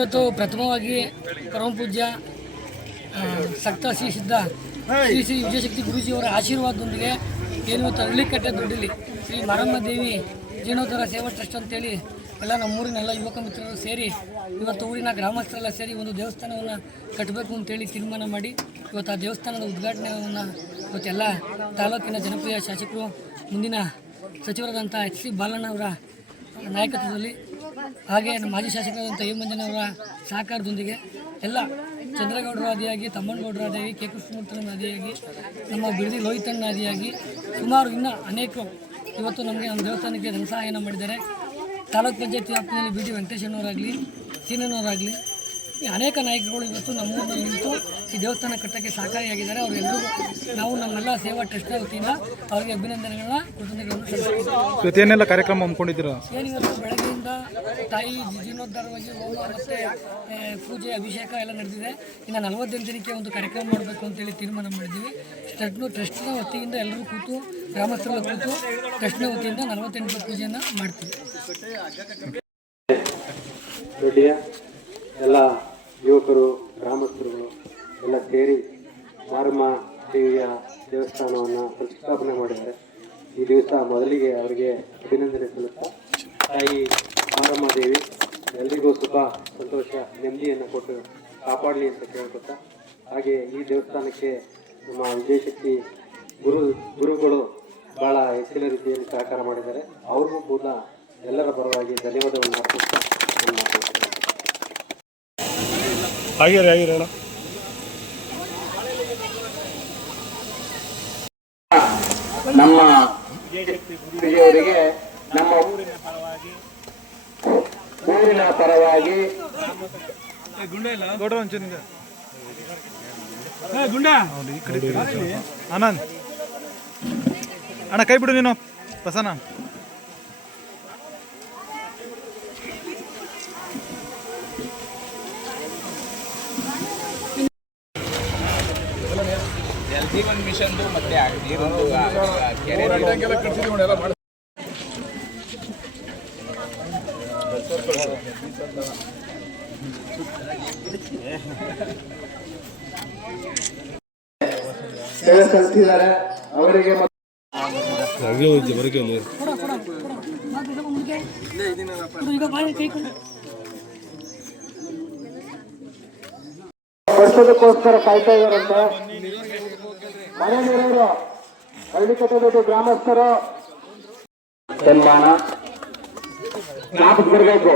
ಇವತ್ತು ಪ್ರಥಮವಾಗಿ ಪರಮ ಪೂಜ್ಯ ಸಕ್ತ ಶ್ರೀ ಸಿದ್ಧ ಶ್ರೀ ವಿಜಯಶಕ್ತಿ ಗುರೂಜಿಯವರ ಆಶೀರ್ವಾದದೊಂದಿಗೆ ಏನು ಇವತ್ತು ಹಳ್ಳಿಕಟ್ಟೆ ದೊಡ್ಡಲ್ಲಿ ಶ್ರೀ ಮಾರಮ್ಮ ದೇವಿ ಜೀರ್ಣೋದ್ಧಾರ ಸೇವಾ ಟ್ರಸ್ಟ್ ಅಂತೇಳಿ ಎಲ್ಲ ನಮ್ಮೂರಿನ ಎಲ್ಲ ಯುವಕ ಮಿತ್ರರು ಸೇರಿ ಇವತ್ತು ಊರಿನ ಗ್ರಾಮಸ್ಥರೆಲ್ಲ ಸೇರಿ ಒಂದು ದೇವಸ್ಥಾನವನ್ನು ಕಟ್ಟಬೇಕು ಅಂತೇಳಿ ತೀರ್ಮಾನ ಮಾಡಿ ಇವತ್ತು ಆ ದೇವಸ್ಥಾನದ ಉದ್ಘಾಟನೆಯನ್ನು ಇವತ್ತೆಲ್ಲ ತಾಲೂಕಿನ ಜನಪ್ರಿಯ ಶಾಸಕರು ಮುಂದಿನ ಸಚಿವರಾದಂಥ ಎಚ್ ಸಿ ಬಾಲಣ್ಣವರ ನಾಯಕತ್ವದಲ್ಲಿ ಹಾಗೆ ನಮ್ಮ ಮಾಜಿ ಶಾಸಕರಾದಂಥ ಎ ಮಂಜನವರ ಸಹಕಾರದೊಂದಿಗೆ ಎಲ್ಲ ಚಂದ್ರಗೌಡರ ಆದಿಯಾಗಿ ತಮ್ಮಣ್ಣಗೌಡರ ಆದಿಯಾಗಿ ಕೆ ಕೃಷ್ಣಮೂರ್ತನ ಆದಿಯಾಗಿ ನಮ್ಮ ಬಿಡದಿ ಲೋಹಿತಣ್ಣ ಆದಿಯಾಗಿ ಸುಮಾರು ಇನ್ನೂ ಅನೇಕರು ಇವತ್ತು ನಮಗೆ ನಮ್ಮ ದೇವಸ್ಥಾನಕ್ಕೆ ಧನ ಸಹಾಯನ ಮಾಡಿದ್ದಾರೆ. ತಾಲೂಕು ಪಂಚಾಯತಿ ವ್ಯಾಪ್ತಿಯಲ್ಲಿ ಬಿ ಡಿ ವೆಂಕಟೇಶಣ್ಣವರಾಗಲಿ ಸೀನಣ್ಣವರಾಗಲಿ ಈ ಅನೇಕ ನಾಯಕರುಗಳು ಇವತ್ತು ನಮ್ಮೂರಿನಲ್ಲಿ ನಿಂತು ಈ ದೇವಸ್ಥಾನ ಕಟ್ಟೋಕ್ಕೆ ಸಹಕಾರಿಯಾಗಿದ್ದಾರೆ. ಅವರೆಲ್ಲರೂ ನಾವು ನಮ್ಮೆಲ್ಲ ಸೇವಾ ಟ್ರಸ್ಟ್ನ ವತಿಯಿಂದ ಅವರಿಗೆ ಅಭಿನಂದನೆಗಳನ್ನ ಕೃತಜ್ಞತೆಗಳನ್ನು ಸಲ್ಲಿಸ್ತೀವಿ. ಇವತ್ತೇನೆಲ್ಲ ಕಾರ್ಯಕ್ರಮ ಹಮ್ಮಿಕೊಂಡಿದ್ದೀರಾ? ಏನಿವತ್ತು ಬೆಳಗ್ಗೆಯಿಂದ ತಾಯಿ ಜೀರ್ಣೋದ್ಧಾರವಾಗಿ ಹೋಮ ಮತ್ತು ಪೂಜೆ ಅಭಿಷೇಕ ಎಲ್ಲ ನಡೆದಿದೆ. ಇನ್ನು 48 ದಿನಕ್ಕೆ ಒಂದು ಕಾರ್ಯಕ್ರಮ ಮಾಡಬೇಕು ಅಂತೇಳಿ ತೀರ್ಮಾನ ಮಾಡಿದ್ದೀವಿ. ಟ್ರಸ್ಟ್ನ ವತಿಯಿಂದ ಎಲ್ಲರೂ ಕೂತು ಗ್ರಾಮಸ್ಥರೆಲ್ಲ ಕೂತು ಟ್ರಸ್ಟ್ನ ವತಿಯಿಂದ 48 ಪೂಜೆಯನ್ನು ಮಾಡ್ತೀವಿ. ಎಲ್ಲ ಯುವಕರು ಗ್ರಾಮಸ್ಥರುಗಳು ಎಲ್ಲ ಸೇರಿ ಮಾರಮ್ಮ ದೇವಿಯ ದೇವಸ್ಥಾನವನ್ನು ಪ್ರತಿಷ್ಠಾಪನೆ ಮಾಡಿದ್ದಾರೆ. ಈ ದಿವಸ ಮೊದಲಿಗೆ ಅವರಿಗೆ ಅಭಿನಂದನೆ ಸಲ್ಲಿಸ್ತಾ ತಾಯಿ ಮಾರಮ್ಮ ದೇವಿ ಎಲ್ರಿಗೂ ಸುಖ ಸಂತೋಷ ನೆಮ್ಮದಿಯನ್ನು ಕೊಟ್ಟು ಕಾಪಾಡಲಿ ಅಂತ ಕೇಳ್ಕೊತಾ, ಹಾಗೆ ಈ ದೇವಸ್ಥಾನಕ್ಕೆ ನಮ್ಮ ವಿಜಯಶಕ್ತಿ ಗುರುಗಳು ಭಾಳ ಹೆಚ್ಚಿನ ರೀತಿಯಲ್ಲಿ ಸಹಕಾರ ಮಾಡಿದ್ದಾರೆ. ಅವ್ರಿಗೂ ಕೂಡ ಎಲ್ಲರ ಪರವಾಗಿ ಧನ್ಯವಾದವನ್ನು ಅರ್ಪಿಸ್ತಾ ಆಗಿರೋಣ ನಮ್ಮ ವಿಜಯವರಿಗೆ ನಮ್ಮ ಊರಿನ ಪರವಾಗಿ ಆನಂದ್ ಅಣ್ಣ ಕೈ ಬಿಡು ನೀನು ಪ್ರಸನ್ನ. ಜೀವನ್ ಮಿಷನ್ ಮತ್ತೆ ನೀರೊಂದು ಕೆರೆ ಸಲ್ಲಿಸಿದ್ದಾರೆ. ಅವರಿಗೆ ವರ್ಷದಕ್ಕೋಸ್ಕರ ಕಾಯ್ತಾ ಇದ್ದಾರಂತೆ ಮನೆ ನೀರವರು ಹಳ್ಳಿಕಟ್ಟೆ ಗ್ರಾಮಸ್ಥರು ಸನ್ಮಾನ ಜ್ಞಾಪಕ ಬರಬೇಕು.